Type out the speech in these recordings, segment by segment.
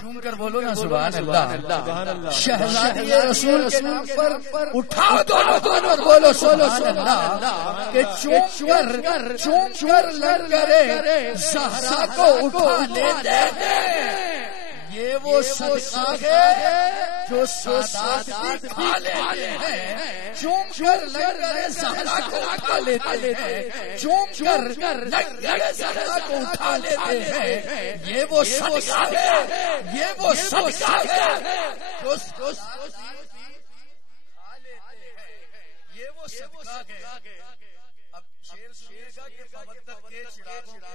झूम कर बोलो ना सुभान अल्लाह। शहजादी रसूल के नाम पर उठाओ दोनों बोलो सुभान अल्लाह। कि चूम कर लंगरे ज़हरा को उठा लेते हैं। ये वो सदका है जो सादात खा लेते हैं। चूम कर लंगरे ज़हरा को उठा लेते हैं। चूम कर लंगरे ज़हरा को उठा लेते हैं। ये वो सदका है, ये वो सदका है जो खा लेते हैं। ये वो सदका है। अब शेर सुनिएगा कि मवद्दत के चिरागों को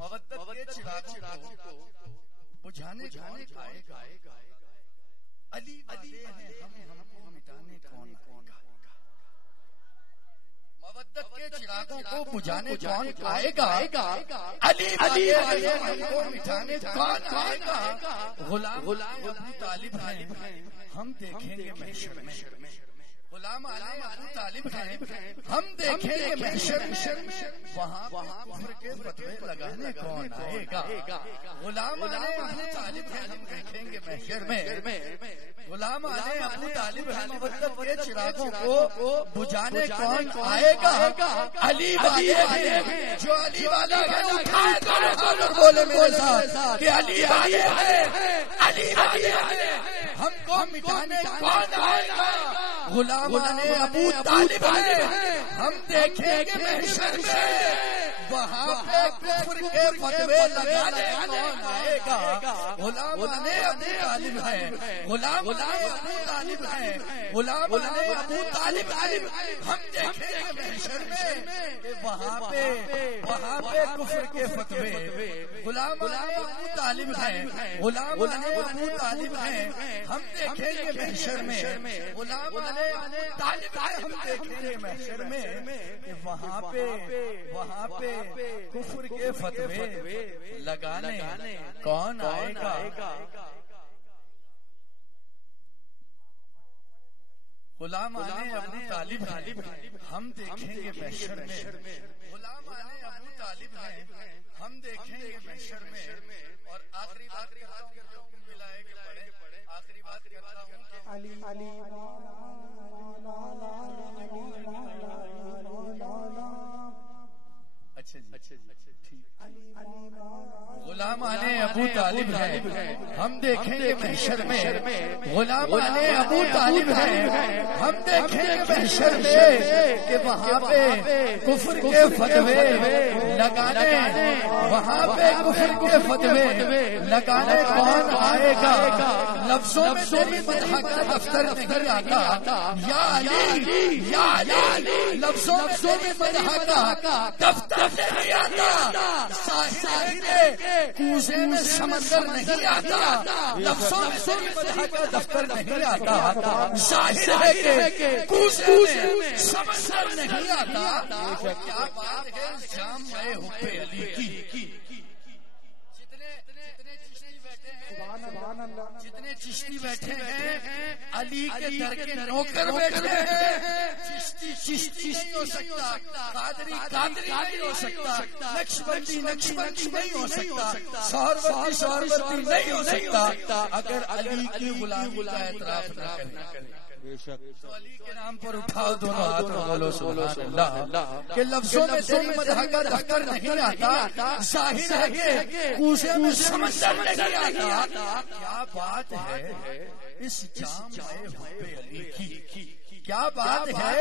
मवद्दत के चिरागों को बुझाने आएगा। अली वादे हैं हमको मिटाने कौन आएगा। मवद्दत के चिरागों को बुझाने कौन आएगा। अली वादे हैं हमको मिटाने कौन आएगा। गुलाम अबू तालिब हैं हम देखेंगे महशर में। गुलाम अबू तालिब हैं हम देखेंगे महशर में। वहाँ कुफ्र के फतवे लगाने कौन आएगा। गुलाम अबू तालिब हैं हम देखेंगे महशर में। गुलाम अबू तालिब हैं मवद्दत के चिरागों को बुझाने कौन आएगा। अली वाले हैं जो अली वाला है। उठाए दोनों बोले मेरे साथ कि अली वाले हैं, अली वाले हैं हमको मिटाने कौन आएगा। गुलाम अबू तालिब हैं हम देखेंगे महशर में। वहाँ पे कुफ्र के फतवे लगाने कौन आएगा। गुलाम अबू तालिब हैं, गुलाम अबू तालिब हैं, गुलाम अबू तालिब हम देखेंगे महशर में कि वहाँ पे कुफ्र के फतवे। गुलाम अबू तालिब हैं, गुलाम अबू तालिब हैं हम देखेंगे महशर में। गुलाम अबू तालिब हम देखेंगे महशर में कि वहाँ पे कुफ्र के फतवे लगाने कौन आएगा। गुलाम अबू तालिब हम देखेंगे महशर में। गुलाम अबू तालिब हम देखेंगे महशर में। और आखिरी बात मिलाए के पढ़े। आखिरी बात करता हूँ अच्छा जी ठीक। गुलाम अबू तालिब हैं हम देखेंगे महशर में। गुलाम अबू तालिब हैं हम देखेंगे महशर में कि वहाँ पे कुफ्र के फतवे लगाने, वहाँ पे कुफ्र के फतवे लगाने कौन आएगा। लफ्जों में तेरी मदह का दफ्तर नहीं आता। या अली या अली लफ्जों में तेरी मदह का दफ्तर नहीं आता। कूजे में समंदर नहीं आता। लफ्जों में तेरी मदह का दफ्तर नहीं आता। जाहिर है कि कूजे में समंदर नहीं आता। क्या बात है जाम में हुब्बे अली की। जितने चिश्ती बैठे हैं अली के दर के नौकर बैठे हैं। चिश्ती नहीं हो सकता, कादरी नहीं हो सकता, नक्शबंदी नहीं हो सकता, सहरवर्ती नहीं हो सकता अगर अली की गुलामी का एतराफ न करे। तो अली के नाम पर उठाओ दोनों हाथ में बोलो सुभान अल्लाह। के लफ्जों में तेरी मदह का दफ्तर नहीं आता। जाहिर है कि कूजे में समंदर नहीं आता। क्या बात है इस जाम में हुब्बे अली की। क्या बात है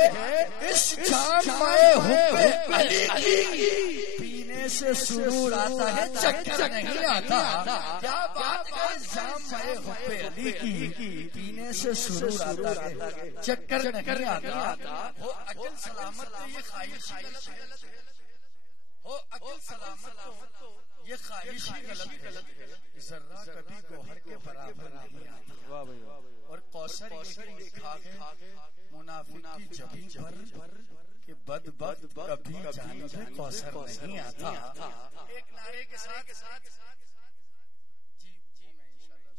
इस जाम में हुब्बे अली की। पीने से सुरूर आता है चक्कर नहीं आता। क्या बात है जाम में हुब्बे अली की। पीने से सुरूर आता है चक्कर नहीं आता। हो अकल सलामत तो ये ख्वाहिश ही गलत है। हो अकल सलामत तो ये ख्वाहिश ही गलत है। जर्रा कभी गौहर के बराबर नहीं आता। और कौसर ये देखा है मुनाफिक की जबीन पर कि बद कभी जानिब कौसर नहीं आता। एक नारे के साथ जी मैं इंशाअल्लाह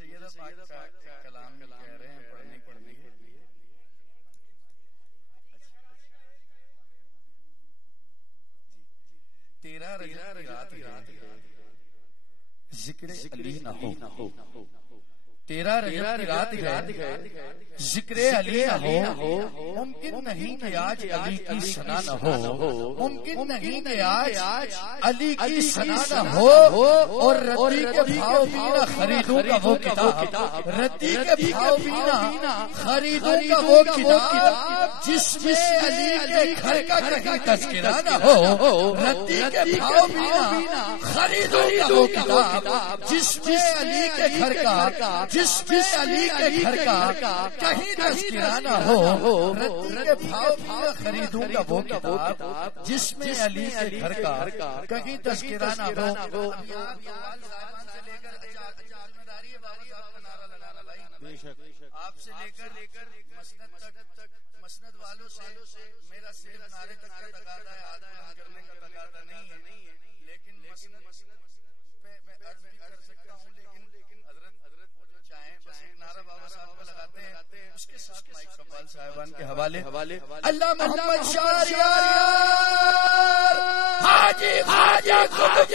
सैयदा पाक का कलाम कह रहे हैं पढ़ने के लिए। तेरा रजा रात जिक्र अली न हो, तेरा रजा रात है जिक्र अली न हो। मुमकिन नहीं कि आज अली की सना न हो, मुमकिन नहीं कि आज अली की सना न हो। और रत्ती के भाव भी ना खरीदूं का वो किताब, रत्ती के भाव भी ना खरीदूं का वो किताब जिसमें अली के घर का कहीं तज़किरा न हो। रत्ती के भाव भी ना खरीदूं का वो किताब जिसमें अली के घर का, जिसमें अली के घर का कहीं तज़किरा न हो। रत्ती के भाव भी न खरीदूंगा वो किताब जिसमें अली के घर का कहीं तज़किरा न हो। आपसे लेकर मसनद तक, मसनद वालों से मेरा सिर्फ नारे तक का तकादा है, आधा करने का तकादा नहीं है। लेकिन मसनद पे मैं अर्ज भी कर सकता हूँ, लेकिन हजरत वो जो चाहें बस एक नारा बाबा साहब को लगाते हैं, उसके साथ माइक कव्वाल साहिबान के हवाले। अल्लाह मोहम्मद शहरियार हाजी हाजी कुतुब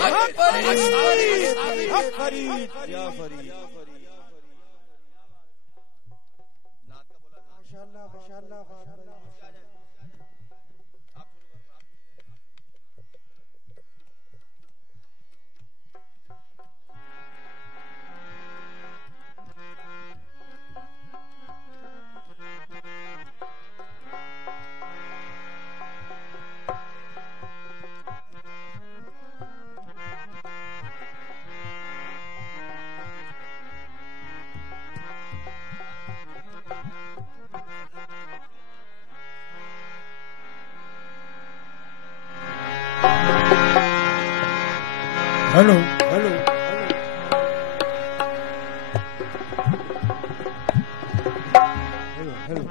हक फरीद या Farid. Hello hello hello.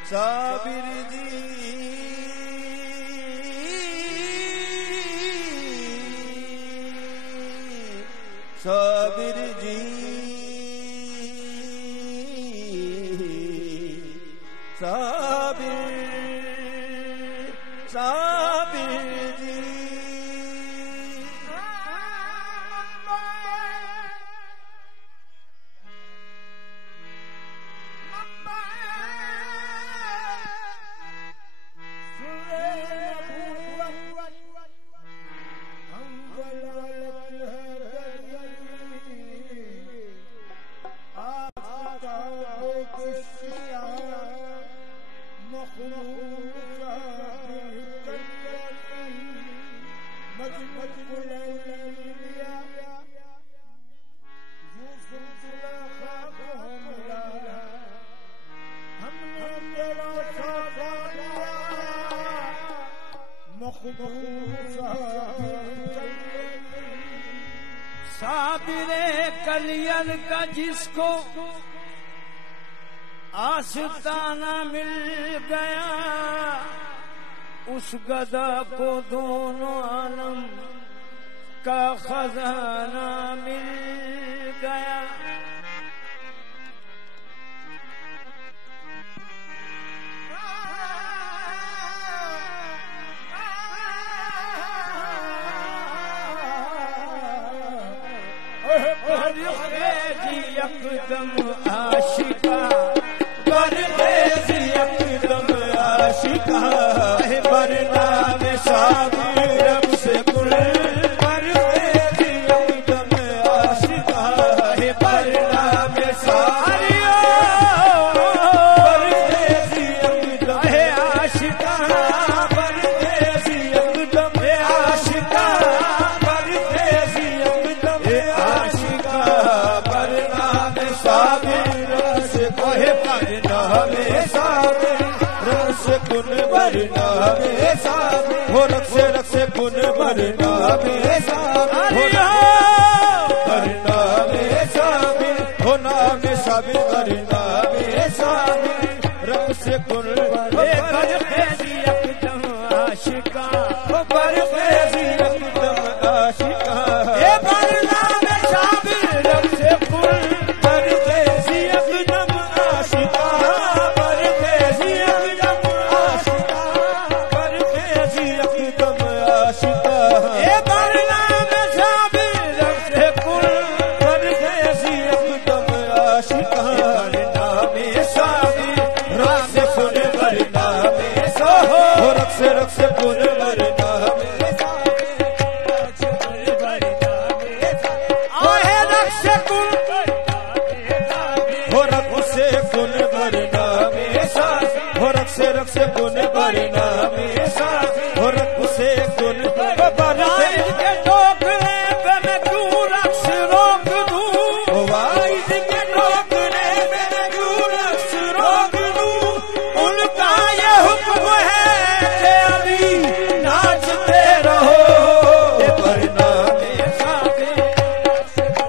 Sabir ji Sabir ji Sabir Sabir ji साबिरे कलियर का जिसको आशिकाना मिल गया, उस गदा को दोनों आलम का खजाना मिल गया। यकदम आशिका परदेसी, यकदम आशिका वरना में साबिर रब से कुल परदेसी, यकदम आशिका वरना में सारिया परदेसी, यकदम आशिका परदेसी, यकदम आशिका परदेसी, यकदम आशिका वरना में साबिर रस कोहे वरना में साबिर रस कुन वरना में साबिर हो रक्से रक्से कुन वरना में साबिर वरना में साबिर हो नाम साबिर वरना में साबिर रक्से कुन परदेसी, यकदम आशिका परदेसी, यकदम आशिका ये वरना में साबिर रक्से कुन परदेसी, यकदम आशिका परदेसी, यकदम आशिका परदेसी, यकदम आशिका ये वरना में साबिर रक्से कुन परदेसी, यकदम आशिका वरना में साबिर रक्से कुन वरना में साहो रक्से रक्से कुन वरना में आहे रक्से कुन हो रक्से कुन वरना में सास हो रक्से रक्से कुन वरना में सास हो रक्से कुन वाइज के टोकरे पे मैं क्यों रक्स रोक दूं, वाइज के टोकरे पे मैं क्यों रक्स रोक दूं, उनका ये हुक्म है कि अभी नाचते रहो ये वरना में साबिर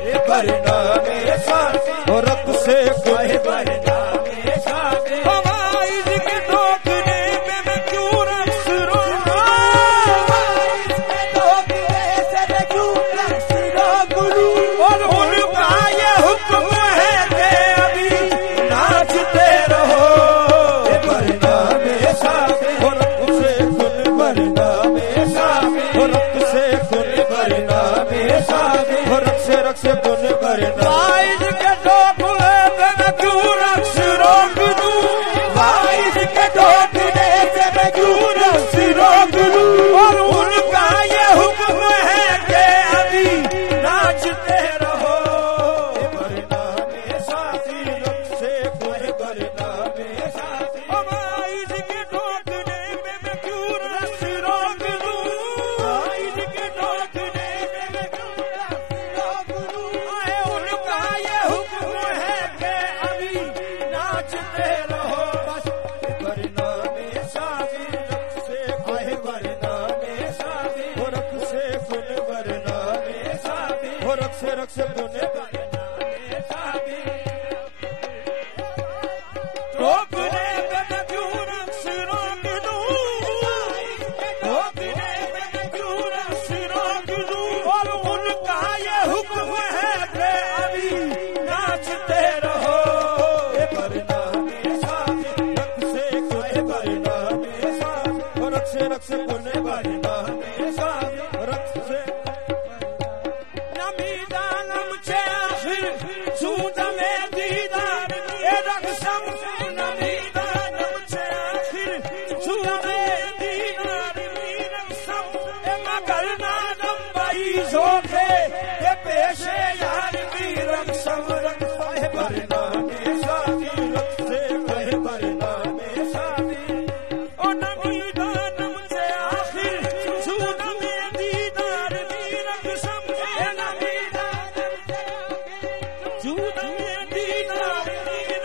ये वरना में साबिर हो रक्से कुन वरना में साबिर वाइज के टोकरे पे मैं क्यों रक्स रोक दूं, वाइज के टोकरे से मैं क्यों रक्स रोक दूं, और उनका ये हुक्म है कि अभी नाचते रहो ये वरना में साबिर हो रक्से कुन वरना में साबिर हो रक्से कुन वरना में साबिर हो रक्से रक्से कुन वरना वाइज के टोकरे पे मैं क्यों रक्स रोक दूं, वाइज के टोकरे से मैं क्यों रक्स रोक दूं, और उनका ये हुक्म है कि अभी नाचते रहो ये वरना में साबिर रक्से कुन वरना में साबिर वाइज के टोकरे पे मैं क्यों रक्स रोक दूं, वाइज के टोकरे पे मैं क्यों रक्स रोक दूं, आए उनका ये हुक्म है कि अभी नाचते रहो बस ये वरना में साबिर रक्से आए वरना में साबिर हो रक्से कुन वरना में साबिर हो रक्से रक्से कुन वरना में साबिर टोकरे पे मैं क्यों रक्स रोक दूं, टोकरे पे मैं क्यों रक्स रोक दूं, और उनका ये हुक्म है कि अभी नाचते रहो ये वरना में साबिर रक्से कुन वरना में साबिर हो रक्से रक्से कुन वरना में साबिर रक्से नमीदा नमचे आखिर सूद में दीदार ये रक्सम नमीदा नमचे आखिर सूद में दीदार रक्सम ये मगर नादम बाई जोखे ये पेशे यार भी रक्सम रक्सा है वरना में साबिर रक्से कुन वरना में साबिर ओ नमीदा नमचे आखिर सूद में दीदार रक्सम ये नमीदा सूद में दीदार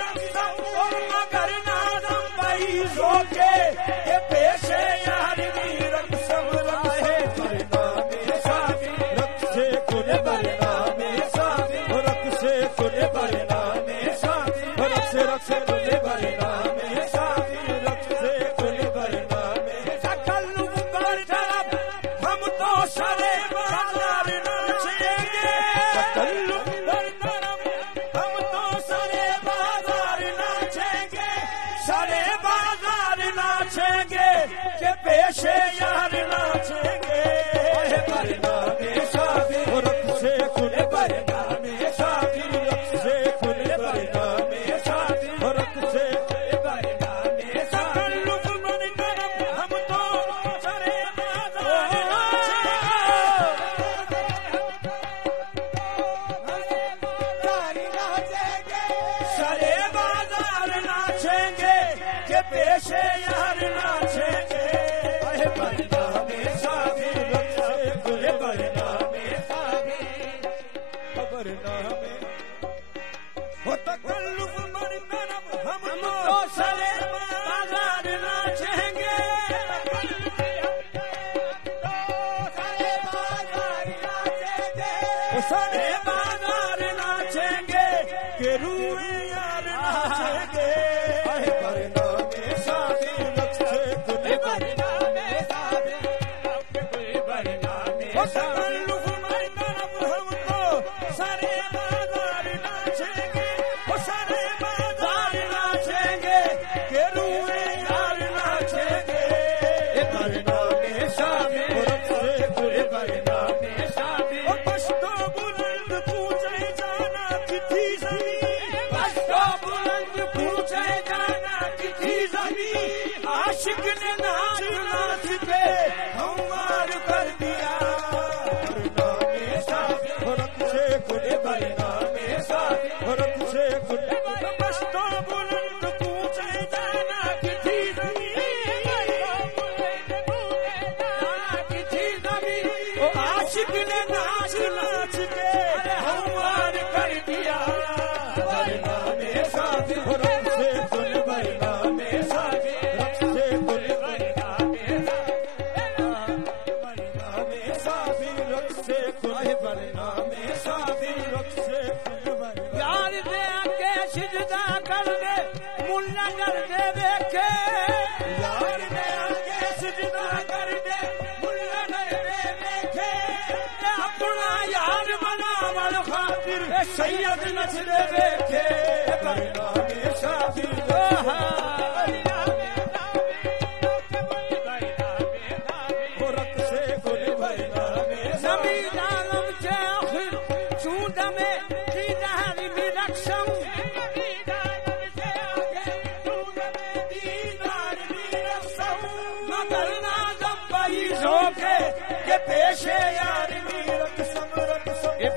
रक्सम और मगर नादम बाई जोखे ये पेशे यार भी रक्सम रहे वरना में साबिर रक्से पेशे यार नाचेंगे बरनामे शादी हो रक्त से खून बरनामे शादी रक्त से खून बरनामे शादी हो रक्त से बरनामे शादी मन करम हम तो चले बाजार नाचेंगे के पेशे यार नाचेंगे बरनामे शादी रक्त से खून बरनामे शादी बरनामे हो तकल्लुफ मन करम हम तो चले बाजार नाचेंगे सारे बाजार नाचेंगे के रूए यार नाचेंगे बरनामे शादी रक्त से खून बरनामे शादी बरनामे तकल्लुफ मन करम हम तो सारे बाजार नाचेंगे सारे बाजार नाचेंगे के रूए यार नाचेंगे बरनामे शादी रक्त से खून बरनामे शादी पश्तो बुलंद पूछे जाना किसी जमीन पश्तो बुलंद पूछे जाना किसी जमीन आशिक ने नाच नाच के हमार कर दिया बरनामे शादी रक्त से खून बरनामे शादी रक्त से खून पश्तो बुलंद पूछे जाना किसी जमीन आशिक ने नाच नाच के हमार कर दिया बरनामे शादी रक्त से खून बरनामे शादी रक्त से खून बरनामे शादी रक्त से खून बरनामे शादी रक्त से खून यार दे आके सिजदा कर दे मुल्ला कर दे देखे यार दे आके सिजदा कर दे मुल्ला कर दे देखे अपना यार बनावल खातिर सैयद नच दे देखे बरनामे शादी रक्त से खून बरनामे जमीन आलम से आखिर चूंड में दीदार में रक्षम मगर ना दबाई झोंके के पेशे यार रक्त सम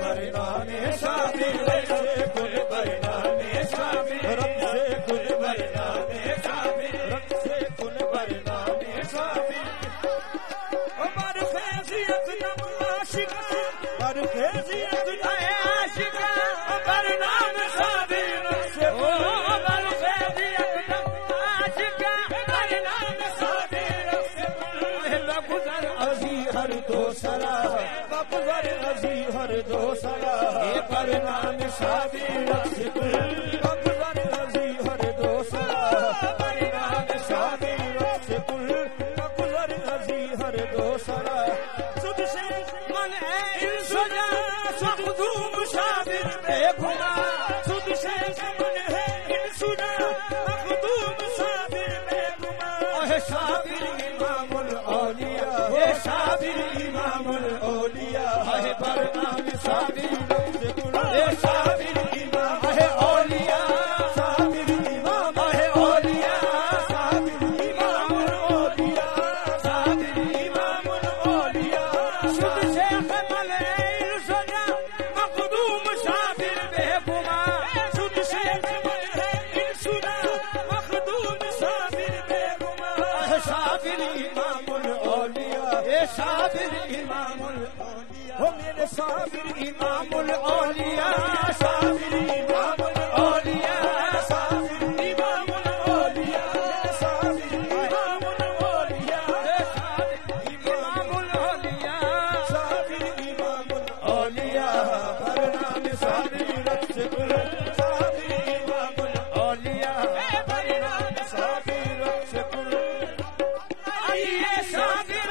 बरनामे शादी रक्त से खून बरनामे शादी रक्त से खून बरनामे शादी रक्त से खून बरनामे शादी बरखेजियत नम आशिका बरखेजियत आशिका बरनामे शादी रक्त से बरखेजियत नम आशिका बरनामे शादी रक्त से गुजर अजी हर दो सरा गुजर अजी हर दो सरा बरनामे शादी रक्त से गुजर अजी हर दो सरा बरनामे शादी रक्त से गुजर अजी हर दो सरा सुध से मन है इंसुजा मखदूम शादिर बेगुमा सुध से मन है इंसुजा मखदूम शादिर बेगुमा शादिर इमामुल औलिया शादिर इमामुल औलिया बरनामे शादी रक्त से शादिर इमाम औलिया शादिर इमाम औलिया शादिर इमामुल औलिया शादिर इमामुल औलिया शुद्ध शेख मलैल सजा मखदूम शादिर बेगुमा शुद्ध शेख मलैल सजा मखदूम शादिर बेगुमा शादिर इमामुल औलिया शादिर इमामुल औलिया हो मेरे शादिर इमामुल औलिया शादिर इमामुल औलिया शादिर इमामुल औलिया शादिर इमामुल औलिया शादिर इमामुल औलिया शादिर इमामुल औलिया बरनामे शादी रक्त से शादिर इमामुल औलिया बरनामे शादी रक्त से आइए शादिर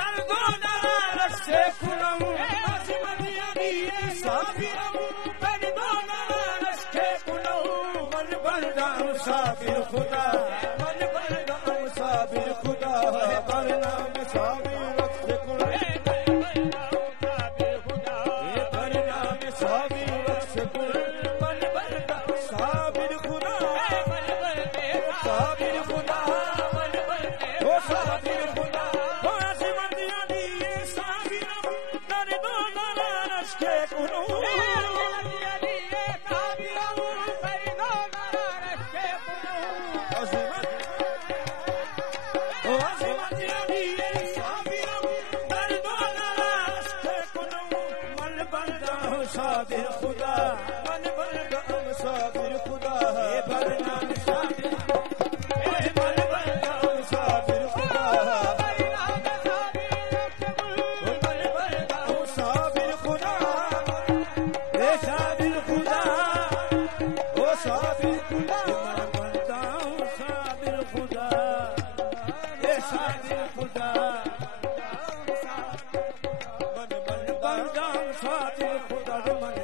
दर्दो दरार से खुलम साबिर खुदा मन बरनाम साबिर खुदा बरनाम साबिर रक्स गुल मन बरदा साबिर खुदा साबिर खुदा ओ साबिर खुदा ओ अज़मतिया दिए साबिर दर्दो दरारश के कुनू साबिर खुदा मन बरगम साबिर खुदा है बरनाम साबिर मन बरगम साबिर खुदा मन बरगम साबिर खुदा ए साबिर खुदा ओ साबिर खुदा मन बरगम साबिर खुदा ए साबिर खुदा मन बरगम साबिर खुदा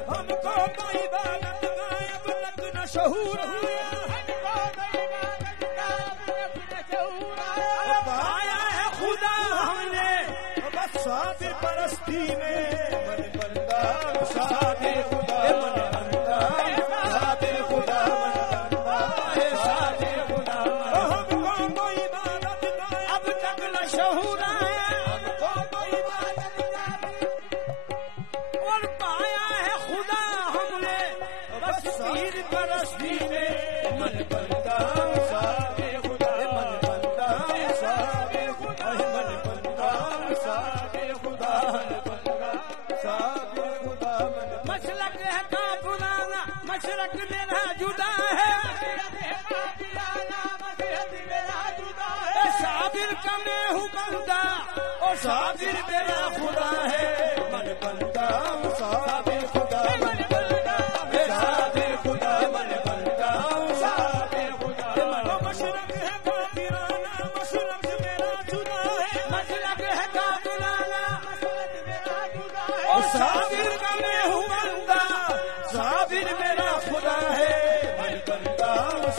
हमको कोई इबादत गायब तक न शहूर पाया है खुदा हमने बस साबिर परस्ती में मन बंदा साबिर खुदा मन बंदा साबिर खुदा मन बंदा साबिर खुदा हमको कोई इबादत अब तक न शहूर हमको कोई इबादत और पाया है खुदा हमने बस पीर परस्ती में मन बंदा साबिर खुदा मन बंदा साबिर खुदा मन बंदा साबिर खुदा मन बंदा साबिर खुदा मन मशरक है का पुराना मशरक मेरा जुदा है साबिर का मैं हूँ बंदा और साबिर मेरा खुदा है मन बंदा साबिर खुदा मन बंदा साबिर खुदा मन बंदा साबिर खुदा मशरक है काफिराना मशरक मेरा जुदा है मशरक है काफिराना मशरक मेरा जुदा है और साबिर का मैं हूँ बंदा साबिर मेरा खुदा है मन बंदा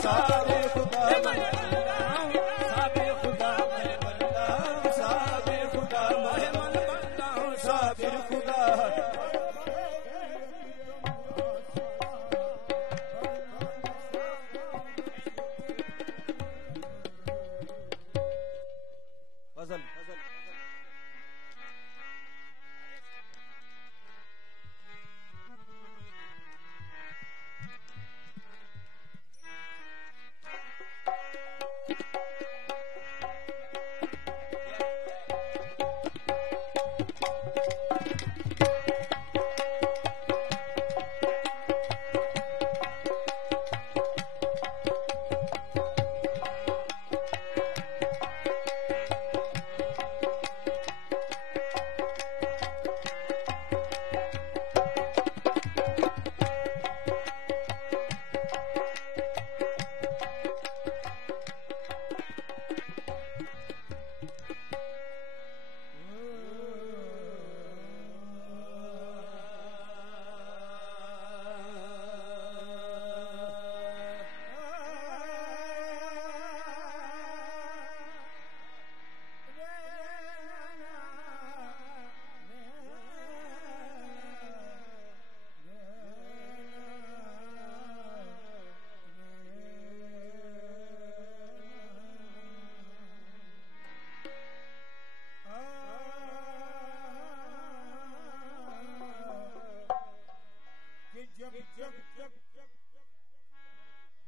साबिर खुदा मन बंदा साबिर खुदा मन बंदा साबिर खुदा मन बंदा साबिर खुदा गजल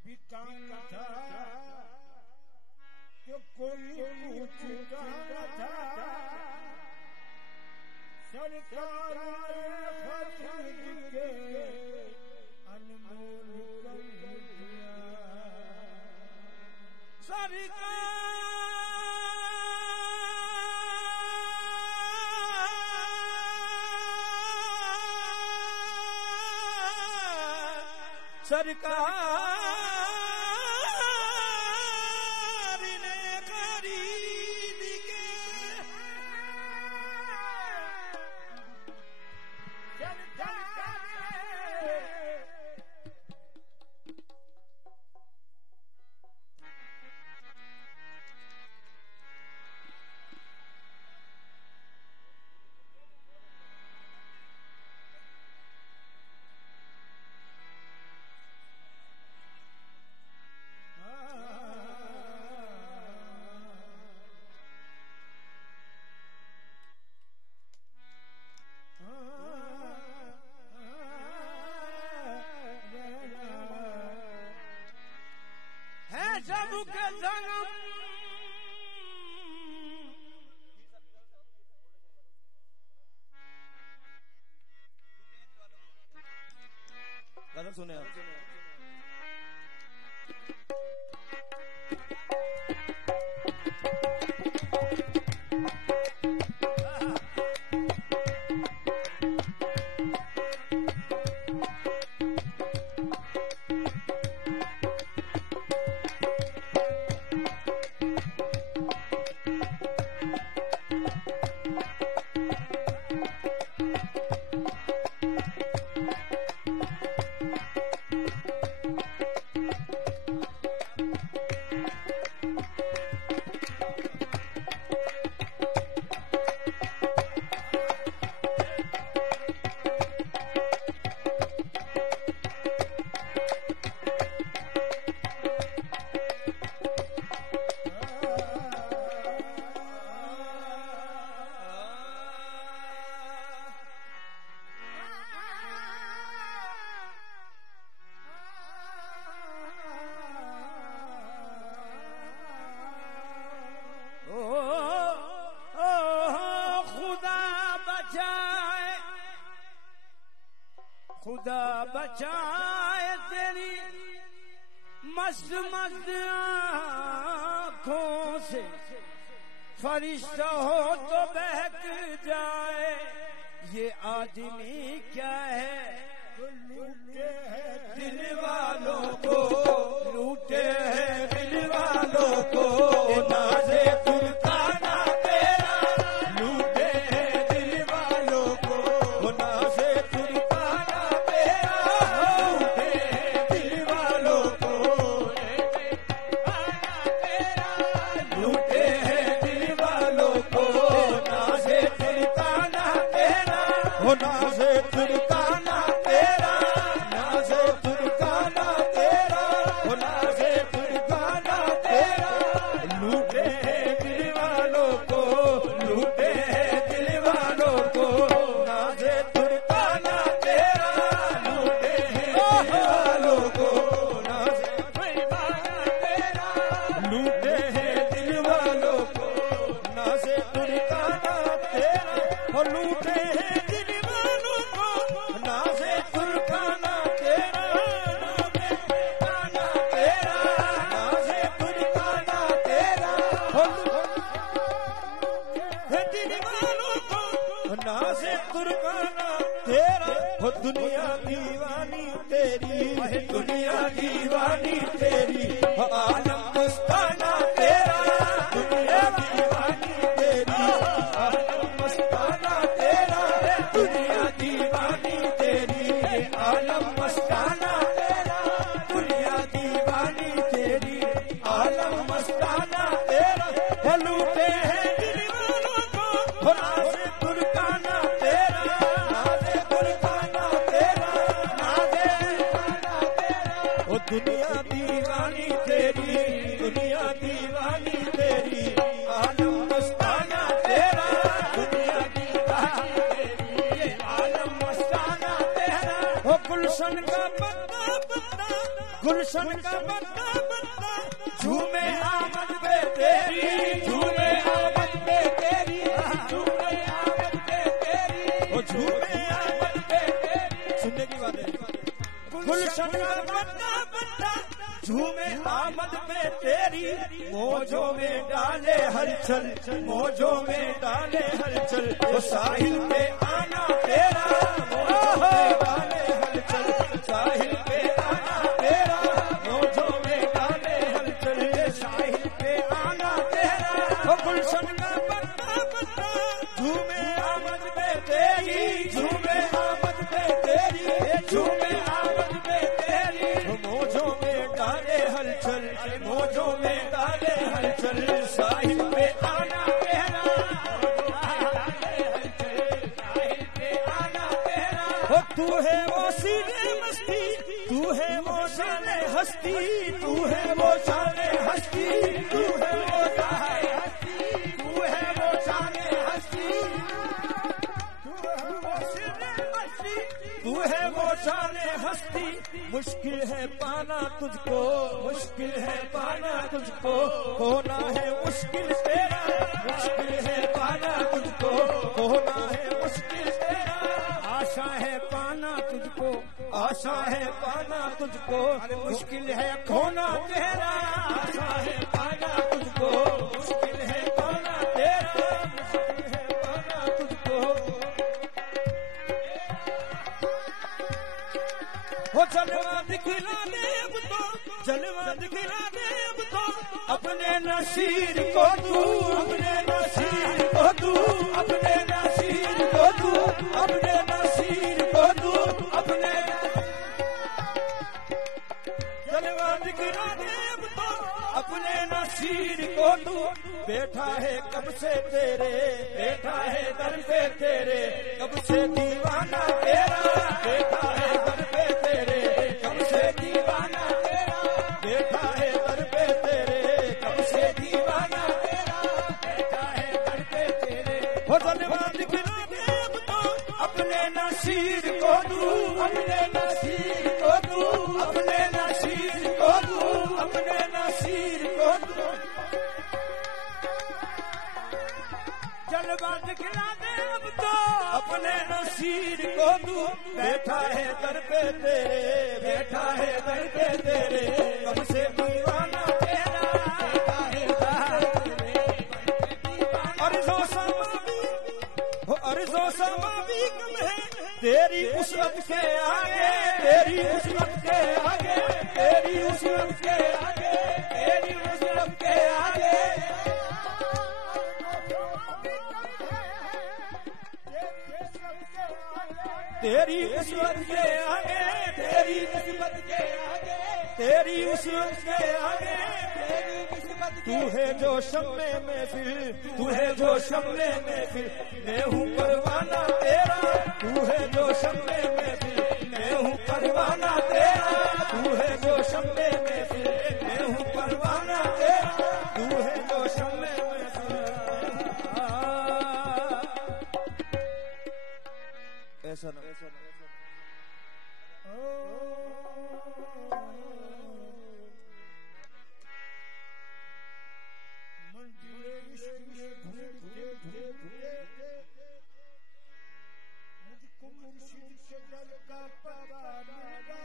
बिताना था जो कोई पूछता न था सरकार खरीद के अनमोल कर दिया सरकार ने खरीद के संगम गजल सुने आप। खुदा बचाए तेरी मस्त मस्त आँखों से, फरिश्ता हो तो बहक जाए। ये आदमी क्या है लूटे हैं दिल वालों को, लूटे हैं दिल वालों को। नाज़े सुल्ताना तेरा लूटे हैं दिल वालों को, नाज़े सुल्ताना तेरा लूटे हैं दिल वालों को। लूटे हैं दिल वालों को, नाज़े सुल्ताना तेरा, नाज़े सुल्ताना तेरा, नाज़े सुल्ताना तेरा, नाज़े सुल्ताना तेरा। लूटे हैं दिल वालों को, लूटे हैं दिल वालों को, नाज़े सुल्ताना तेरा, लूटे हैं दिल वालों को, नाज़े सुल्ताना तेरा, लूटे हैं दिल वालों को, नाज़े सुल्ताना तेरा। और लूटे हैं दिल वालों को, नाज़े सुल्ताना तेरा, नाज़े सुल्ताना तेरा, नाज़े सुल्ताना तेरा। और दिल वालों को, नाज़े सुल्ताना तेरा। हो दुनिया दीवानी तेरी, दुनिया दीवानी तेरी, आलम मस्ताना तेरा, दुनिया दीवानी तेरी, आलम मस्ताना तेरा, दुनिया दीवानी तेरी, आलम मस्ताना तेरा, दुनिया दीवानी तेरी, आलम मस्ताना तेरा। हो लूटे हैं दिल वालों को, हो नाज़े सुल्ताना तेरा, नाज़े सुल्ताना तेरा, नाज़े सुल्ताना तेरा। हो दुनिया दीवानी तेरी, दुनिया दीवानी तेरी, आलम मस्ताना तेरा, दुनिया दीवानी तेरी, आलम मस्ताना तेरा। हो गुलशन का पत्ता पत्ता, गुलशन का पत्ता पत्ता, झूमे आमद पे तेरी, झूमे आमद पे तेरी, झूमे आमद पे तेरी, हो झूमे आमद पे तेरी। सुनने की बात है। गुलशन का पत्ता पत्ता, झूमे आमद पे तेरी, मौजों में डाले हलचल, मौजों में डाले हलचल। तो साहिल पे आना तेरा, मौजों में डाले हलचल, साहिल पे आना तेरा, मौजों में डाले हलचल, साहिल पे आना तेरा। वो गुलशन का पत्ता पत्ता, झूमे आमद पे तेरी, झूमे आमद पे तेरी, झूमे आमद पे तेरी। मौजों में डाले हलचल, मौजों में डाले हलचल, साहिल पे आना तेरा, साहिल पे आना तेरा। हो तू है वो सीने मस्ती, तू है वो शाने हस्ती, तू है वो शाने हस्ती, तू है वो शाने हस्ती, तू है वो शाने हस्ती, तू है वो सीने मस्ती, तू है वो शाने हस्ती, मुश्किल है पाना तुझको, मुश्किल है पाना तुझको, होना है मुश्किल तेरा, मुश्किल है पाना तुझको, होना है मुश्किल तेरा, आशा है पाना तुझको, आशा है पाना तुझको, मुश्किल है खोना तेरा, आशा है पाना तुझको, मुश्किल है पाना तेरा, मुश्किल है पाना तुझको। हो जलवा दिखला दे अब तो, जलवा दिखला दे अब तो, अपने नसीर को तू, अपने नसीर को तू, अपने नसीर को तू, अपने नसीर को तू, अपने जलवा दिखला दे अब तो, अपने नसीर को तू, बैठा है कब से तेरे, बैठा है दर पे तेरे, कब से दीवाना तेरा, बैठा है दर पे तेरे, कब से दीवाना तेरा, बैठा है दर पे तेरे, कब से दीवाना तेरा, बैठा है दर पे तेरे। हो जलवा दिखला दे अब तो, अपने नसीर को तू, अपने नसीर को तू, अपने नसीर को तू, अपने नसीर को तू, जलवा दिखला दे अब तो, अपने नसीर को तू, बैठा है दर पे तेरे, बैठा है दर पे तेरे, कब से दीवाना तेरा, बैठा है दर पे तेरे, अर्ज़ो समा भी हो, अर्ज़ो समा भी कम है तेरी उसरत के आगे, तेरी उसरत के आगे, तेरी उसरत के आगे, तेरी उसरत के आगे, तेरी उसरत के आगे, तेरी निस्बत के आगे, तेरी उसरत के आगे, तेरी निस्बत, तू है जो शम्मे में फिर, तू है जो शम्मे में फिर, मैं हूँ परवाना तेरा, तू है जो शम्मे में फिर, मैं हूँ परवाना तेरा, तू है जो शम्मे में फिर, मैं हूँ परवाना तेरा, तू है जो शम्मे में फिर। ऐसा ना मुझको मुर्शिद से जल का पता मिला,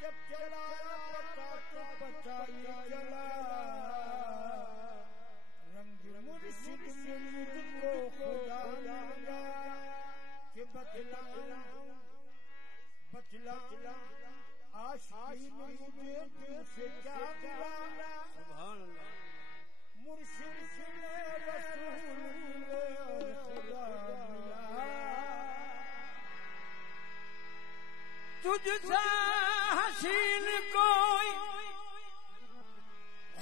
जब चलाया पता तो पता ही चला, रंग मुर्शिद से मुझको खुदा मिला, कि बतला आशिकी में मुझे तुझसे क्या मिला, सुभान अल्लाह, मुर्शिद से रसूल मिले और खुदा मिला, तुझसा हसीन कोई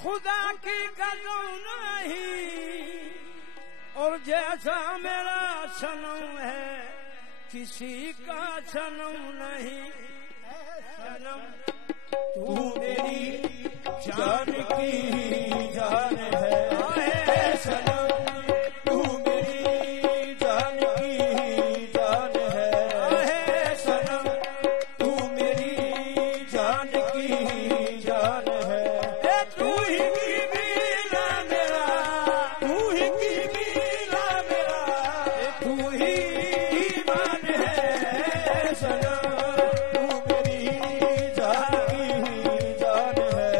खुदा की कसम नहीं, और जैसा मेरा सनम है किसी का सनम नहीं, सनम तू मेरी जान की जान है, सनम तू मेरी जान की जान है, सनम तू मेरी जान की जान है, तू ही कीबीला मेरा, तू ही कीबीला मेरा, तू ही ईमान है, सनम तू मेरी जान की जान है,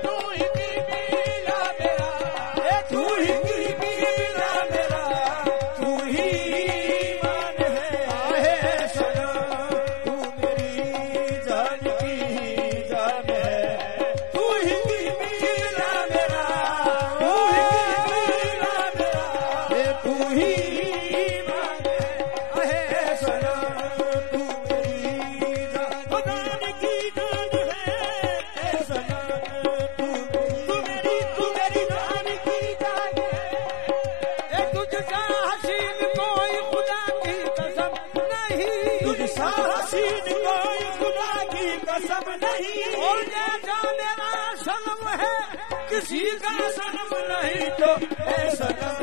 तू ही कीबीला मेरा, तू ही कीबीला मेरा, तू ही ईमान है, सनम तू मेरी जान की जान है, तू ही कीबीला मेरा, तू ही ईमान है, सनम तू मेरी जान की जान है, सनम तू मेरी जान की जान है, तुझसा हसीन कोई खुदा की कसम नहीं, तुझसा हसीन कोई खुदा की कसम नहीं, और जैसा मेरा सनम है किसी का सनम नहीं, तो ऐ सनम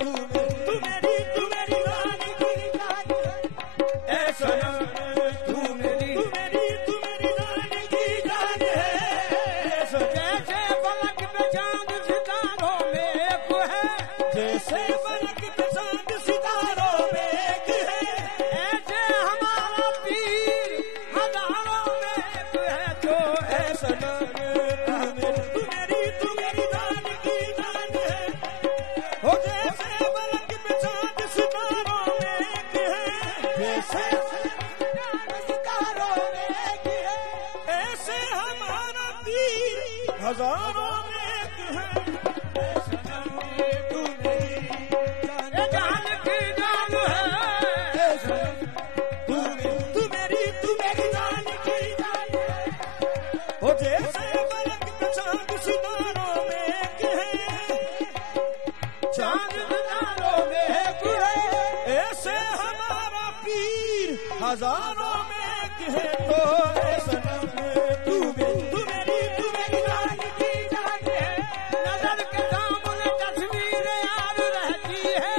तू मेरी जान की जान ऐसे सितारों में किए, ऐसे हमारा पीर हजारों में एक है। तू मेरी जान की जान है, तू मेरी जान की जान है। ओ जैसे फलक पे चांद सितारों में एक है, चांद सितारों में एक है, ऐसे हमारा पीर हजारों में एक है। तो सनम तू मेरी जान की जान है। नजर के सामने तस्वीर याद रहती है,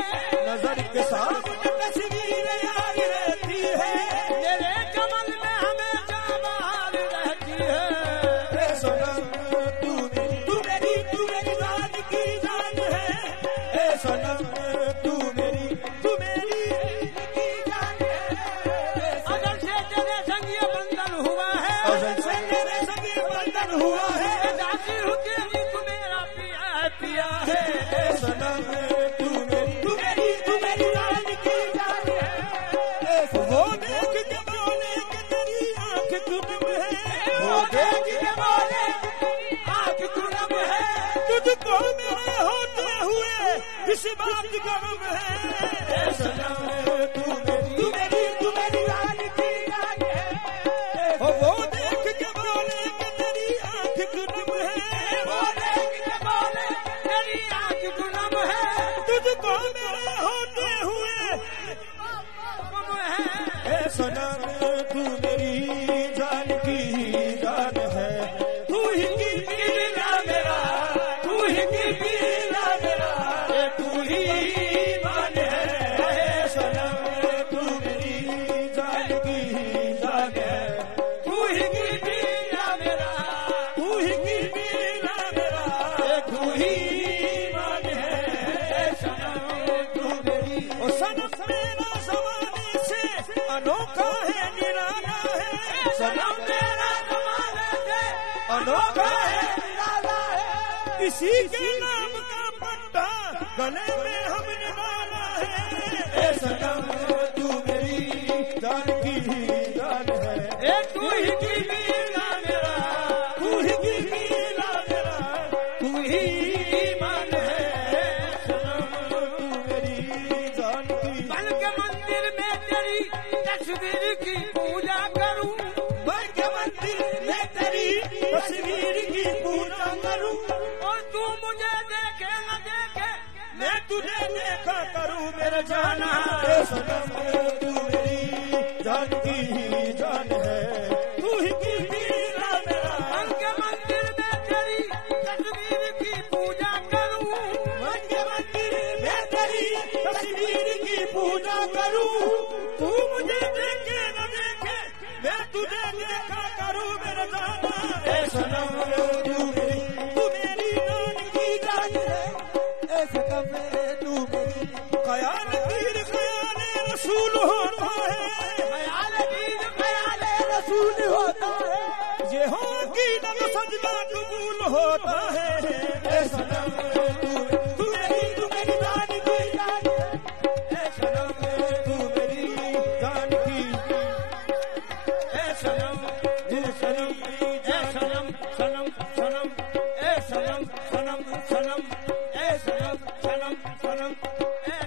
नजर के सामने तस्वीर याद रहती है, मेरे चमन में हमेशा बहार रहती है। सनम तू मेरी जान की जान है। सनम तू मेरी की जान है। अजल से तेरे संग ये बंधन हुआ है, अजल से तेरे संग ये बंधन हुआ है। दादी हूँ तेरी तू मेरा पिया है। सनम तू मेरी जान की जान है। वो देख के बोले कि तेरी आंख गुम है, वो देख के बोले आंख गुम है। तुझको मेरे होते हुए इस बात का गम है। सनम तू मेरी जान की जान है। वो देख के बोले कि तेरी आंख गुम है, वो देख के बोले तेरी आंख गुम है। तुझको मेरे होते हुए गम है। सनम तू मेरी जान की जान है। तू ही की पीला मेरा, तू ही की पीला मेरा, तू ही मान है। सनम तू मेरी जान की जान है। तू ही की पीला मेरा, तू ही की पीला मेरा, तू ही मान है। सनम तू मेरी, ओ सनम मेरा ज़माने से अनोखा है, निराला है। सनम मेरा ज़माने से अनोखा है, निराला है। किसी के नाम का पट्टा गले में हमने डाला है। सनम तू मेरी जान की जान है। तू ही की पीला मेरा, तू ही की पीला मेरा, तू ही मान है। सनम तू मेरी जान की। बन के मंदिर में तेरी तस्वीर की पूजा करूं, बन के मंदिर में तेरी तस्वीर की पूजा करूं। और तू मुझे देखे न देखे, मैं तुझे देखा करूं मेरा जाना। सनम तू मेरी जान की जान है। तू ही की पीला मेरा, बन के मंदिर में तेरी तस्वीर की पूजा करूं, बन के मंदिर में तेरी तस्वीर की पूजा करूं। तू मुझे देखे न देखे, मैं तुझे देखा करूं मेरा जाना। सनम तू मेरी जान की जान है। सनम तू मेरी ख्याल पीर ख्याल रसूल होता है, ख्याल पीर ख्याल रसूल होता है। ये हो कि नब सजदा कबूल होता है। सनम तू मेरी जान की जान है। सनम तू मेरी जान की। सनम सनम सनम सनम सनम सनम सनम सनम सनम सनम सनम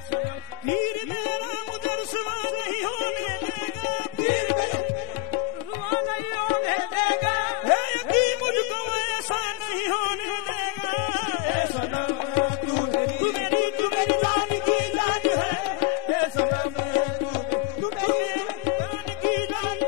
सनम। पीर मेरा मुझे रुसवा नहीं होने देगा, पीर मेरा रुसवा नहीं होने देगा। है यकीन मुझको ऐसा नहीं होने देगा। सनम तू मेरी जान की जान है। सनम तू मेरी जान की जान।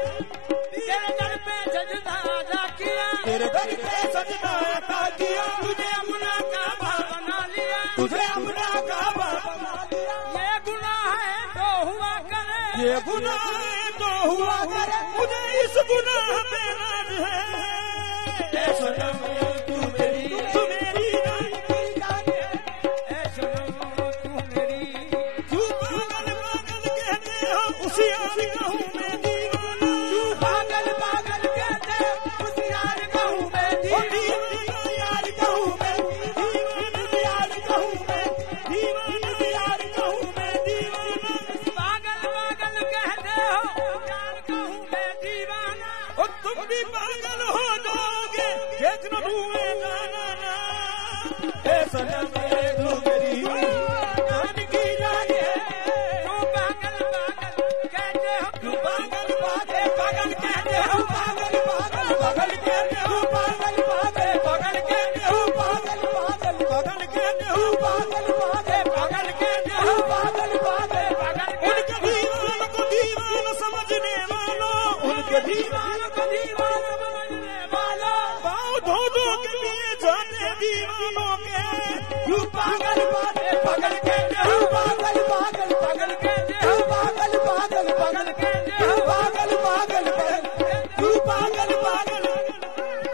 तेरे दर पे सजदा अदा किया, तेरे दर पे सजदा अदा किया। तुझे अपना काबा बना लिया, तुझे अपना काबा बना लिया। ये गुनाह है तो हुआ करे, ये गुनाह है तो हुआ करे। मुझे इस गुनाह पे नाज है। सनम तू मेरी जान की जान है। सनम तू मेरी। तू पागल पागल कहते हो उसी आशिका हूँ मैं दीवाना। तू पागल पागल कहते हो उसी आशिका हूँ मैं दीवाना। यार कहूँ मैं दीवाना, यार कहूँ मैं दीवाना, यार कहूँ मैं दीवाना। पागल पागल कहते हो सनम तू मेरी जान की जान है। तू पागल पागल कहते हो, तू पागल पागल पागल कहते हो, पागल पागल पागल कहते हो, पागल पागल पागल कहते हो, पागल पागल पागल कहते हो, पागल पागल पागल कहते हो, पागल पागल पागल। उनके दीवान को दीवान समझने वालों, उनके दीवान को दीवान समझने वालों, पाँव धो धो के लिए जाने दीवानों के। तू पागल पागल पागल कहते हो, पागल पागल पागल कहते हो, पागल पागल पागल कहते हो, पागल पागल पागल। तू पागल पागल,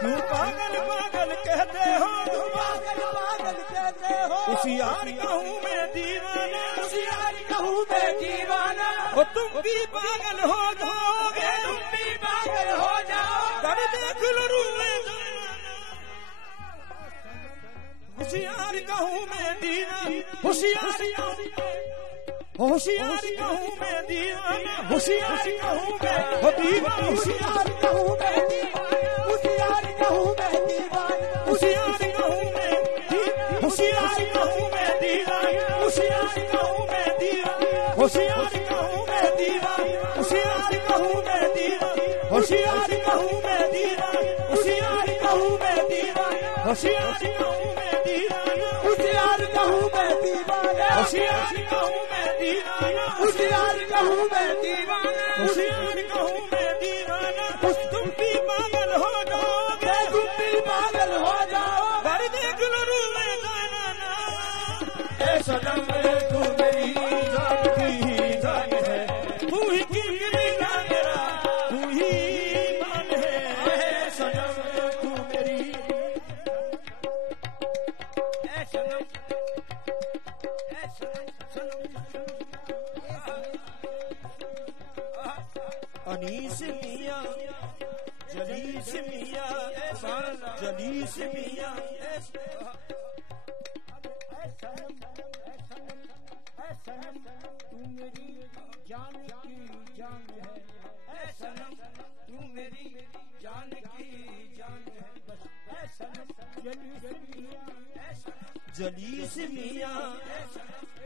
तू पागल पागल कहते हो, तू पागल पागल कहते हो। होशियार कहूँ मैं दीवाना, होशियार कहूँ मैं दीवाना। वो तुम भी पागल हो जाओगे, तुम भी पागल हो जाओ। कर देख लो रूए होशियार कहूँ मैं दीवाना, होशियार होशियार कहूँ मैं दीवाना, होशियार कहूँ मैं हो दीवाना, होशियार कहूँ मैं दीवाना, होशियार कहूँ मैं दीवाना, होशियार कहूँ मैं होशियार कहूँ मैं दीवाना, होशियार कहूँ मैं दीवाना, होशियार कहूँ मैं दीवाना, होशियार कहूँ मैं दीवाना, होशियार कहूँ मैं दीवाना, होशियार कहूँ मैं दीवाना, होशियार कहूँ मैं दीवाना, होशियार कहूँ मैं दीवाना, होशियार कहूँ मैं दीवाना, होशियार कहूँ मैं दीवाना, होशियार कहूँ मैं दीवाना। तुम भी पागल हो जाओगे, तुम भी पागल हो जाओ। कर देख लो रूए जाना ना। ए सनम तू मेरी जान की जान है, तू ही किसी का मेरा, तू ही मान है। ए सनम तू मेरी, ए सनम, ए सनम अनीस मियाँ जलीस मियाँ जलीस मियाँ। तू मेरी जान की जान है, ऐ सनम तू मेरी जान की जान है। बस ऐ सनम जलीस मियाँ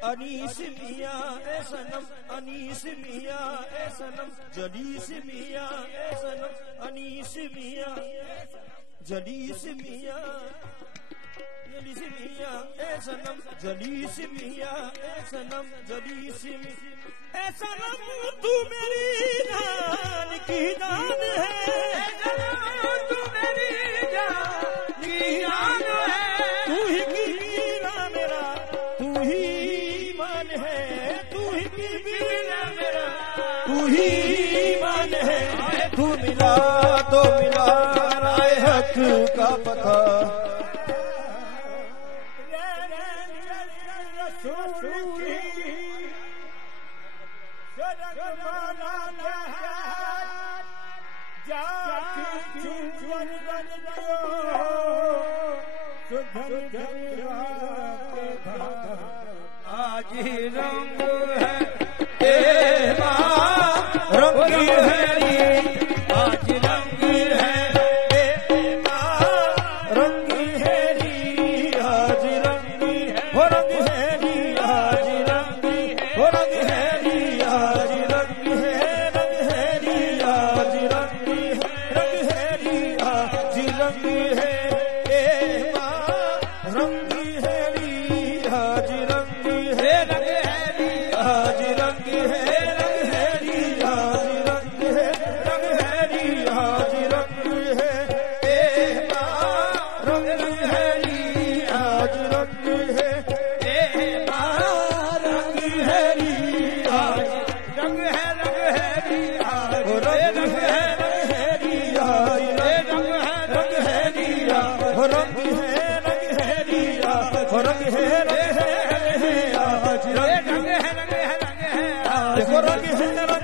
अनीस मियाँ ए सनम, अनीस मियाँ ए सनम, जलीस मियाँ ए सनम, अनीस मियाँ जलीस मियाँ, जलीस मियाँ ए सनम, जलीस मियाँ ए सनम, जलीस मियाँ ए सनम तू मेरी जान की जान है, तू मेरी जान की जान है। तू ही कीरा मेरा, तू ही मान है, तू ही कीरा मेरा, तू ही मान है। तू मिला तो मिला राय हक का पता, आज रंग है ए माँ रंगी है, आज रंग है ए माँ रंगी है, आज रंगी हो रंग है, आज रंगी हो रंग है, आज रंग है रंग है, आज रंगी है रंग है, आज रंगी है ए माँ रंगी है, आज रंगी है रंग है, आज रंगी है रंग है, आज रंग है रंग है, आज रंग है ए माँ रंग है, आज रंग है ए माँ रंग है, आज रंग है रंग है, आज रंग है रंग है, आज रंग है रंग है, आज रंग है रंग है, आज रंग है रंग है, आज रंग है रंग है, आज रंग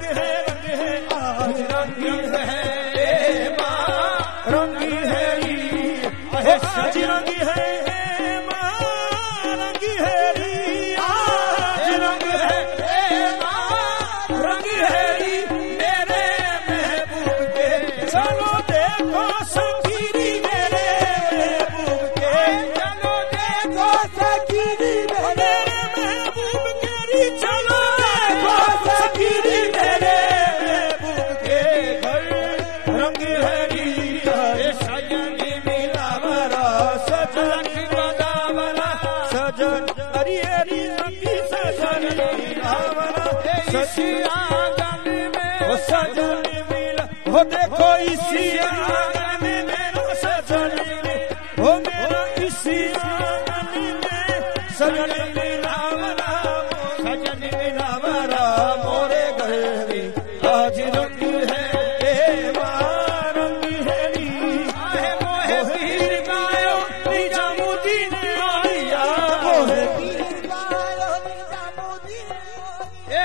है रंग है, आज रंग है ए माँ रंगी है, आज रंग है माँ रंगी है, आज रंग है ए माँ रंगी है। मेरे महबूब के चलो देखो संगीरी, मेरे महबूब के चलो देखो इसी आंगन में वो सजन मिला, वो देखो इसी आंगन में मेरा सजन मिला, वो मेरा इसी आंगन में सजन मिला वाला, सजन मिला वाला मोरे घर में आज रंग है रंग है नी आहे मोहे पीर गायो निजामुद्दीन औलिया मोहे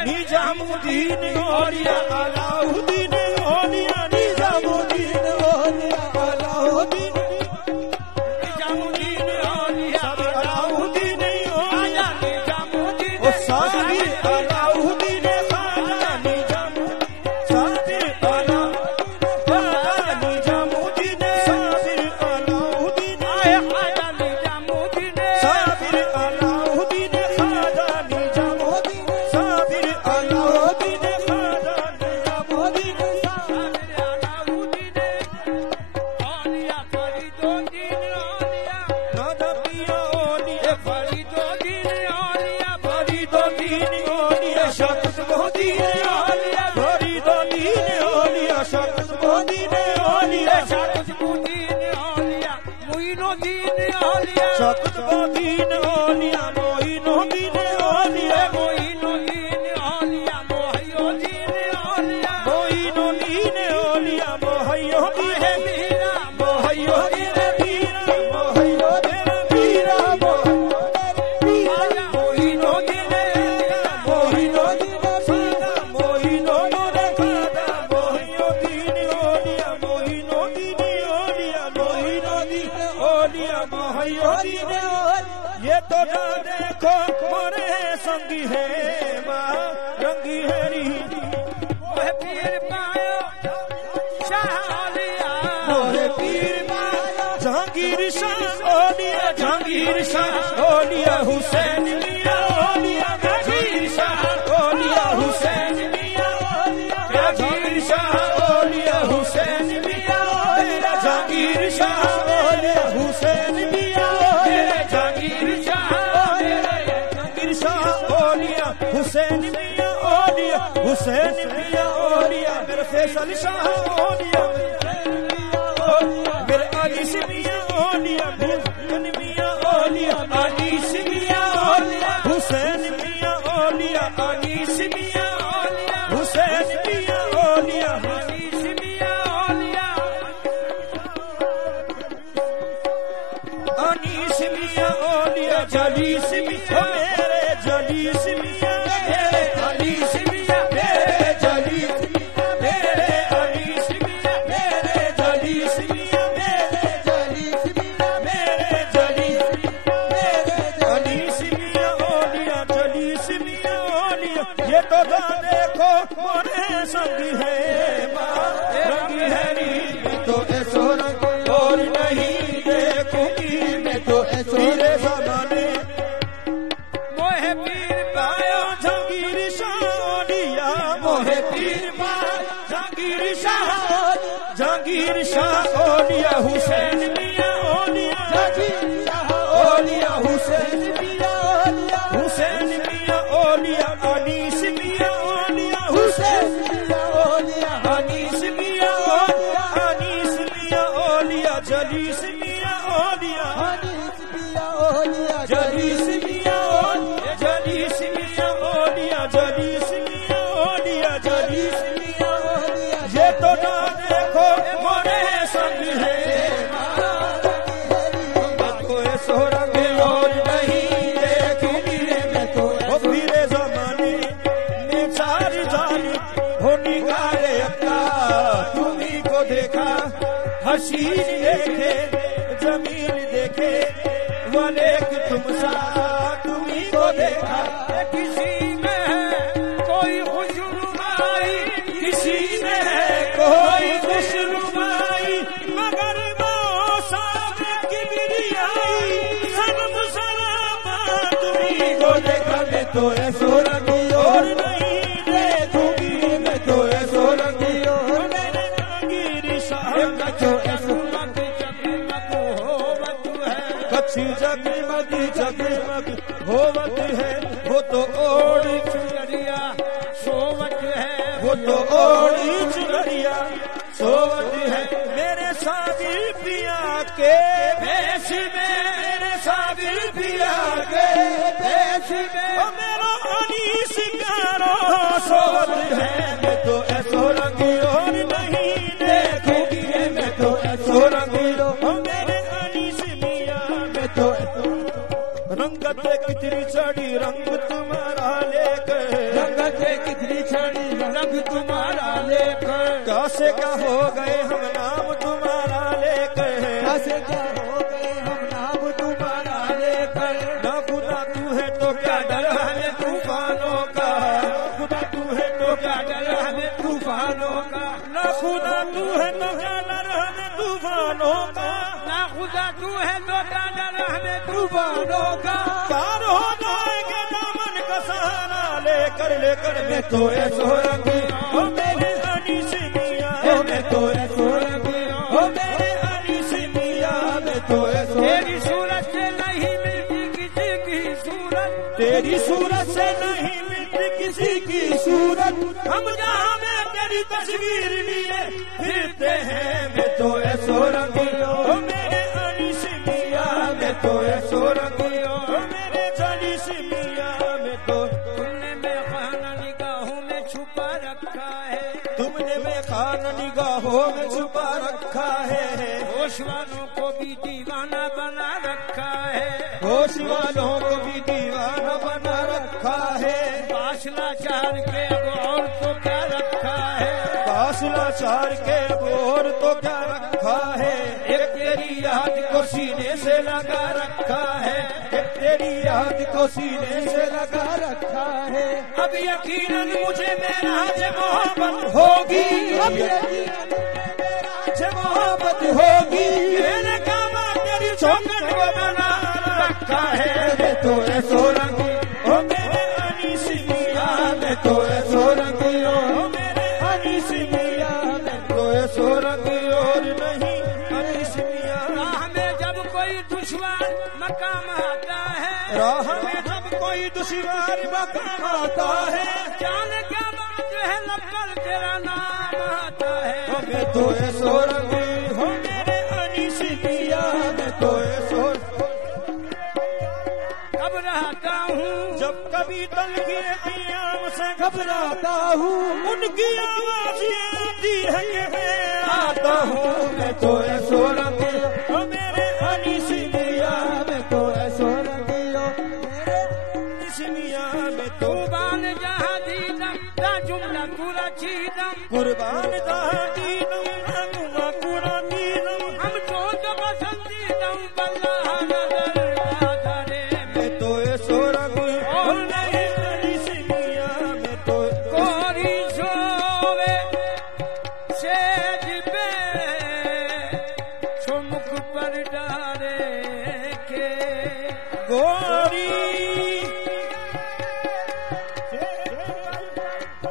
निजामुद्दीन औलिया अलाउद्दीन औलिया निजामुद्दीन औलिया अलाउद्दीन निजामुद्दीन औलिया अलाउद्दीन आया निजामुद्दीन ओ साबिर अलाउद्दीन खाजा निजामुद्दीन साबिर निजामुद्दीन साबिर अलाउद्दीन आया आया निजामुद्दीन साबिर अलाउद्दीन खाजा निजामुद्दीन साबिर अलाउद्दीन खाजा निजामुद्दीन अलाउद्दीन औलिया फरीदुद्दीन औलिया नादा पिया औलिया फरीदुद्दीन औलिया फरीदुद्दीन औलिया शक्तुद्दीन औलिया फरीदुद्दीन औलिया शक्तुद्दीन औलिया शक्तुद्दीन औलिया मुइनुद्दीन औलिया शक्तुद्दीन औलिया मोइनुद्दीन औलिया मुइनुद्दीन औलिया मोहयुद्दीन औलिया मोइनुद्दीन औलिया मोहयुद्दीन मीरा मोहयुद्दीन मीरा मोहयुद्दीन मीरा आया मोइनुद्दीन मोइनुद्दीन सादा मोइनुद्दीन खादा मोइनुद्दीन औलिया मोइनुद्दीन औलिया मोइनुद्दीन औलिया मोहयुद्दीन ये तो ना देखो मोरे संगी है माँ रंगी है री मोहे पीर पायो शाह औलिया मोहे पीर माँ जहांगीर शाह औलिया जहांगीर शाह औलिया हुसैन मियां औलिया जहांगीर शाह औलिया हुसैन मियां औलिया जहांगीर शाह औलिया हुसैन मियां औलिया जहांगीर शाह औलिया हुसैन मियां औलिया जहांगीर शाह जहांगीर शाह औलिया हुसैन मियां औलिया हुसैन मियां औलिया मेरे फैसल शाह औलिया मेरे अनीस मियां औलिया मेरे मियां औलिया अनीस मियां औलिया हुसैन मियां औलिया अनीस मियां औलिया हुसैन मियां औलिया अनीस मियां औलिया अनीस मियां औलिया जलीस मियां मेरे जलीस मियां मेरे अनीस मियां मेरे जलीस मियां मेरे अनीस मियां मेरे जलीस मियां मेरे जलीस मियां मेरे जलीस मेरे अनीस मियां औलिया जलीस मियां औलिया ये तो दा देखो मोरे संगी है माँ रंगी है री मैं तो ऐसो रंग और नहीं देखूंगी मैं तो ऐसो ज़माने मोहे पीर पायो जहांगीर शाह औलिया मोहे पीर पायो जहांगीर शाह औलिया हुसैन मियां औलिया जहांगीर शाह औलिया हुसैन मियां औलिया हुसैन मियां औलिया अनीस मियां औलिया हुसैन मियां औलिया अनीस मियां औलिया अनीस मियां औलिया जलीस मियां औलिया अनीस मियां औलिया जलीस मियां औलिया जलीस मियां औलिया जलीस मियां औलिया जलीस मियां औलिया ये तो ना देखो मोरे संग है मैं तो ऐसो रंग और नहीं देखूंगी मैं तो फिरे जमाने में सारी जानी हो निगारे अक्का तुम्ही को देखा हसीन देखे जमीन देखे वाले तुम सा तुम्ही को देखा किसी में है कोई खुशनुमाई किसी में है कोई खुशनुमाई मगर मौसम की बिरियाई सनम सलामा तुम्ही को देखा मैं तो ऐसो रंगी और नहीं देखूंगी मैं तो ऐसो रंगी और मेरे जहांगीर साहब का जो ऐसो कच्ची जगमग होवत है वो तो ओढ़ चुनरिया सोवत ओढ़ी चुनरिया सोवत है मेरे साबिर पिया के भेष में, मेरे साबिर पिया के भेष में, ओ मेरा अनीस प्यारो सोवत है। मैं तो ऐसो रंगी और नहीं देखूंगी, मैं तो ऐसो रंगी ओ मेरे अनीस मिया, मैं तो रंगत कितनी चढ़ी रंग तुम्हारा लेकर, रंगत कितनी चढ़ी रंग तुम्हारा लेकर, कैसे क्या हो गए हम नाम तुम्हारा लेकर, कैसे क्या हो गए हम नाम तुम्हारा लेकर। ना खुदा तू है तो क्या डर हमें तूफानों का, खुदा तू है तो क्या डर हमें तूफानों का, ना खुदा तू है तो क्या डर हमें तूफानों का, ना खुदा तू है तो क्या डर हमें तूफानों का। पार हो जाएंगे दामन का सहारा लेकर, लेकर मैं तो ऐसो रंगी ओ मेरे अनीस मिया, मैं तो ऐसो रंगी ओ मेरे अनीस मिया, मैं तो ऐसो। तेरी सूरत से नहीं मिलती किसी की सूरत, तेरी सूरत से नहीं मिलती किसी की सूरत, हम जहाँ में तेरी तस्वीर लिए फिरते हैं। मैं तो ऐसो रंगी ओ मेरे अनीस मिया, मैं तो ऐसो रंगी ओ मेरे अनीस मिया, मैं तो। तुमने मैं खाना निगाहों में छुपा रखा है, तुमने मैं खाना निगाहों में छुपा रखा है, होश वालों को भी दीवाना बना रखा है, होश वालों को भी दीवाना बना रखा है, फासला चार के अब और तो क्या रखा है, फासला चार के अब और तो क्या रखा है, एक तेरी याद को सीने से लगा रखा है, एक तेरी याद को सीने से लगा रखा है। अब यकीनन मुझे मेरा मोहब्बत होगी, अब यकीनन मेरा मोहब्बत होगी, मैंने काबा तेरी चौखट को बना रखा है। मैं तो ऐसो रंगी ओ मेरे अनीस मिया, मैं तो ऐसो रंगी ओ मेरे अनीस मिया, मैं तो ऐसो रंगी और नहीं अनीस मिया। राह में जब कोई दुश्वार मकाम आता है, राह में जब कोई दुश्वार मकाम आता है, जाने क्या बात है लब पर तेरा नाम आता है। मैं तो ऐसो रंगी हो मेरे अनीस मिया, मैं तो ऐसो। घबराता हूँ जब कभी तलखी अय्याम से घबराता हूँ, उनकी आवाज आती है कि मैं आता हूँ। मैं तो ऐसो रंगी हो मेरे अनीस मिया, मैं तो ऐसो रंगी हो मेरे अनीस मिया, मैं तो। कुर्बान जहाँ दीदम दा जुमला पूरा चीदम, कुर्बान जहाँ दीदम अनुमा पूरा दीदम, हम तो पसंदीदम बल्लाह नजर आदरे। मैं तो ऐसो रंगी हो मेरे अनीस मिया, मैं तो। कोरी सोवे सेज पे चुमुक पर डारे के, गोरी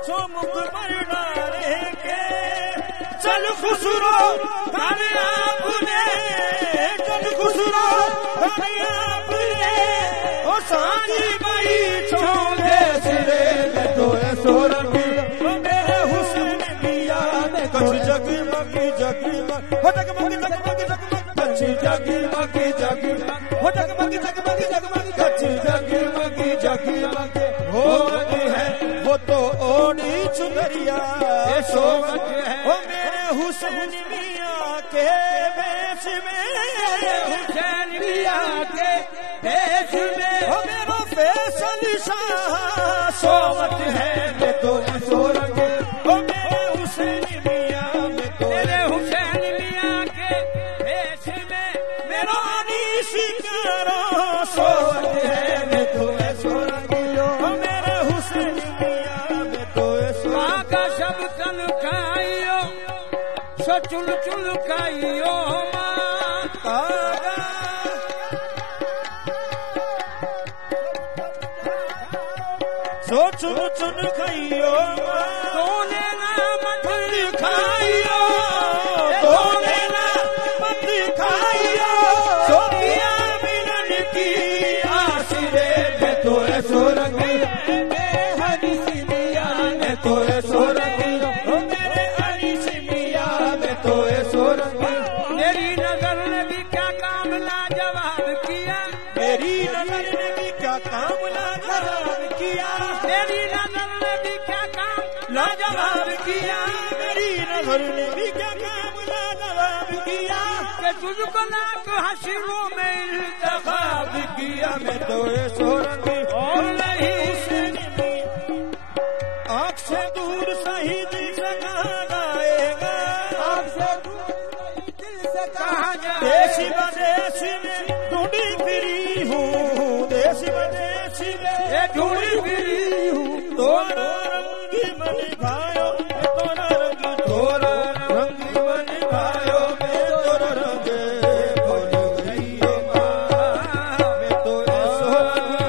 चुमुक पर डारे के, चल खुसरो हरे आपने, चल खुसरो हरे आपने, ओ सांझी बाई छोड़े सिरे। मैं तो ऐसो रंगी ओ मेरे हुस्न मिया, मैं कछ जगमगी जगमग हो जगमग जगमग जगमग, कछ जगमगी जगमग हो जगमग जगमग जगमग, कछ जगमगी जगमग होवत है वो तो ओढ़ी चुनरिया सोवत है ओ मेरे हुसैन मिया के भेष में, हुसैन मिया के भेष में, ओ मेरा फैसल शाह सोवत है। मैं तो ऐसो रंगी ओ मेरे हुसैन मिया, मैं तो। तेरे हुसैन मिया के भेष में, मेरा अनीस प्यारा सोवत है। मैं तो ऐसो रंगी ओ मेरे हुसैन मिया, मैं तो ऐसो। आका सब तन खाइयो सो चुल चुल खाइयो माँ, आगा सो चुन चुन खाइयो, तूने ना मत खाइयो, तोने ना मत खाइयो, सो पिया मिलन की आसिरे। मैं तो ऐसो रंगी हरी सिलिया, मैं तो ऐसो रंगी ओ मेरे नजर ने भी क्या काम लाजवाब किया कि तुझको लाख हसीनों में इंतखाब किया। मैं तो ये सोरंगी और नहीं हुसैन आँख से दूर शहीद से कहाँ जाएगा, आपसे दूर दिल से कहा जाए। देसी बदेसी में ढूंढी फिरी हूँ, देसी बदेसी में ढूंढी फिरी हूँ, तोरा रंगी मन भायो, तोरा रंग तोरा रंगी मन भायो, मैं तोरा रंग बोल गई हो माँ, मैं तो सोरंगी।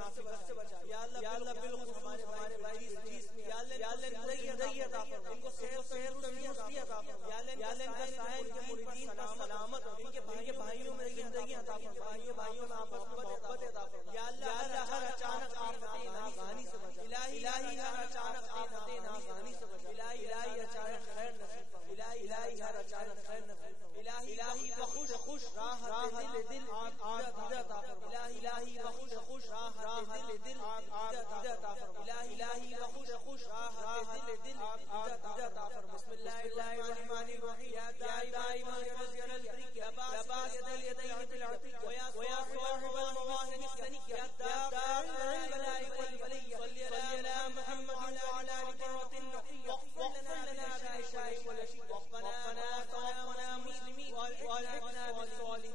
मुसीबत से बचा। या अल्लाह बिल्कुल हमारे भाई या अल्लाह ज़िंदगी अता फरमा, इनको सेहत तंदुरुस्ती अता फरमा। या अल्लाह इनका साहिब के मुरीदीन का सलामत, इनके भाइयों में ज़िंदगी अता फरमा, भाइयों में आपस में मोहब्बत अता फरमा। या अल्लाह हर अचानक आफत नागहानी से बचा। इलाही हर अचानक आफत नागहानी से बचा। इलाही अचानक खैर नसीब फरमा। इलाही हर अचानक खैर नसीब फरमा। इलाही खुश राह दिल अता फरमा। इलाही खुश राह दिल अता फरमा। इलाही खुश राह दिल अता फरमा। बिस्मिल्लाहिर्रहमानिर्रहीम। या दाई मा यरजल या बास यदैनि बिल अतिक वया साहिबल मवाहिब सनिक या दार वलाई वल वलिय सल्ली अला मुहम्मद व अला आलि बरतिन वक़्फ़ लना शाई वल वक़्फ़ना तवफ़ना मुस्लिमीन वअल्हिqna बिस्सालिहीन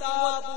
ताब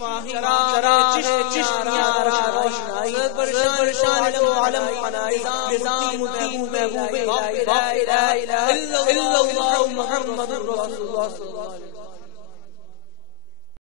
माही चराग चिश्तिया रोशनाई परेशान लो आलम फनाई निजामुद्दीन महबूब ला इलाहा इल्लल्लाह मुहम्मदुर रसूलुल्लाह सल्लल्लाहु अलैहि वसल्लम।